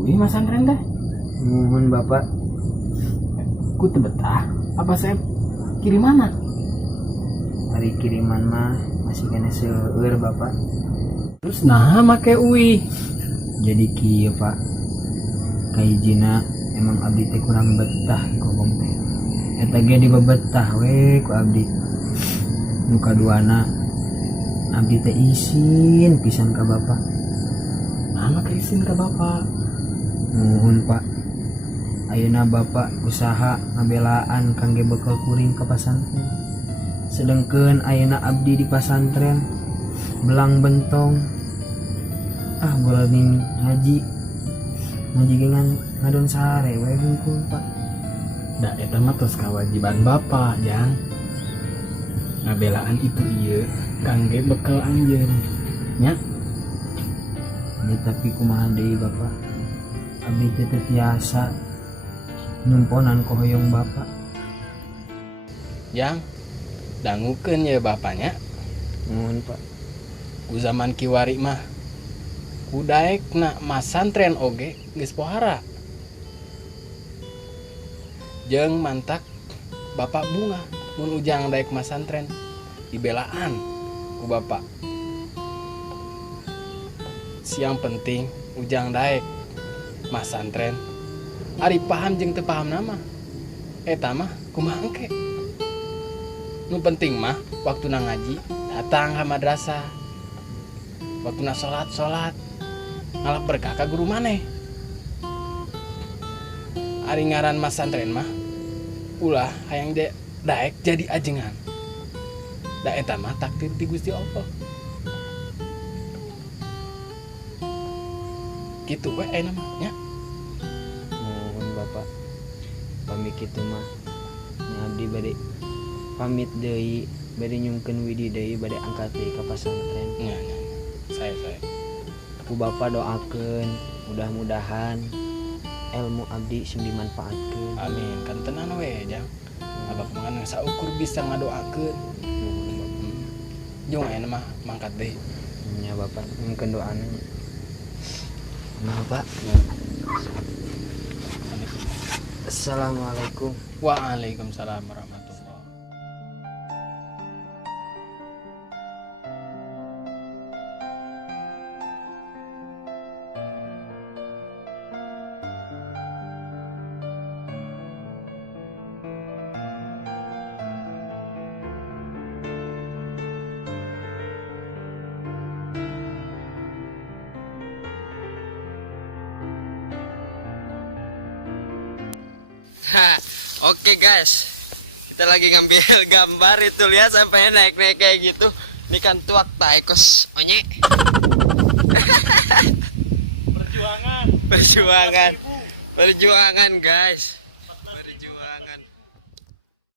Wih mas antren teh. Mohon bapak. Ku teu betah. Apa saya kiriman? Hari kiriman mah masih kena seueur bapak. Terus nah make uwi. Jadi kieu pak, kaijina emang abdi teh kurang betah kobong teh. Eta ge dibebetah we ku abdi. Nu kaduana abdi teh isin pisan ka bapak. Nah make izin ke bapak. Nuhun pak. Ayeuna bapak usaha ngabelaan kangge bekal kuring ke pasantren. Sedengkeun ayeuna abdi di pasantren belang bentong. Bolaning haji dengan ngadon sare we hungkul pak. Da eta mah tos kewajiban bapak jang. Ngabelaan itu ieu kangge bekal anjeun. Nya Ini tapi kumaha deui bapak. Abdi teh teu tiasa nyumponan ku hoyong bapak. Yang dangukeun ya bapaknya. Nuhun pak. Ku zaman kiwari mah kudaek na masantren oge geus pohara. Jeung mantak bapak bunga mun ujang daek masantren dibelaan ku bapak. Siang penting ujang daek masantren ari paham jeung teu paham nama eta mah kumaha engke. Nu penting mah waktu na ngaji datang ka madrasah, waktu na salat ngalap berkah ka guru maneh. Ari ngaran masantren mah ulah hayang daek jadi ajengan. Da eta mah takdir ti Gusti Allah. Kitu we aya mah nya. Nuhun bapak. Pamit kitu mah nya abdi bade pamit deui, bade nyungkeun widi deui bade angkat deui ka pasantren. Nya. Saya. Ku bapak doakeun mudah-mudahan ilmu abdi sing dimanfaatkeun. Amin. Kan tenan we jang. Abah mangan saukur bisa ngadoakeun. Jong aya mah mangkat deui. Nya bapak nyungkeun doana. Nah pak. Assalamualaikum. Waalaikumsalam warahmatullahi. Oke guys, kita lagi ngambil gambar itu, lihat sampai naik-naik kayak gitu. Ini kan tuak taekos onye. Perjuangan guys, perjuangan.